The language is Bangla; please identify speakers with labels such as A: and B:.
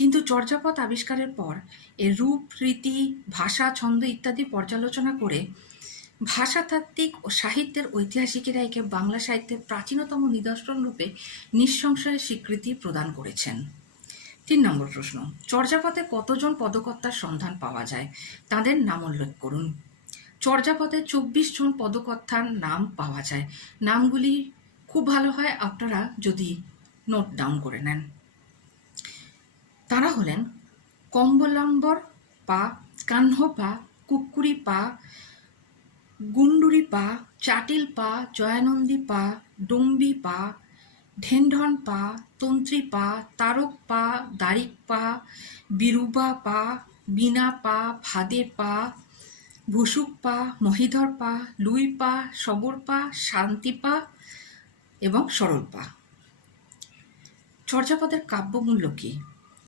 A: কিন্তু চর্যাপদ আবিষ্কারের পর এর রূপ, রীতি, ভাষা, ছন্দ ইত্যাদি পর্যালোচনা করে ভাষাতাত্ত্বিক ও সাহিত্যের ঐতিহাসিকেরা একে বাংলা সাহিত্যের প্রাচীনতম নিদর্শন রূপে নিঃসংশয়ে স্বীকৃতি প্রদান করেছেন। তিন নম্বর প্রশ্ন, চর্যাপদে কতজন পদকর্তার সন্ধান পাওয়া যায়? তাদের নাম উল্লেখ করুন। চর্যাপদে চব্বিশ জন পদকর্তার নাম পাওয়া যায়। নামগুলি খুব ভালো হয়, আপনারা যদি নোট ডাউন করে নেন। তারা হলেন কম্বলম্বর পা, কাহ্ন পা কুক্কুরি পা গুন্ডুরি পা, চাটিল পা, জয়ানন্দী পা, ডম্বি পা, ঢেনঢন পা, তন্ত্রী পা, তারক পা, দারিক পা, বিরুবা পা বিনা পা, ভাদে পা ভুসুক পা, মহিধর পা, লুই পা, সবর পা, শান্তি পা এবং সরল পা। চর্যাপদের কাব্যমূল্য কী?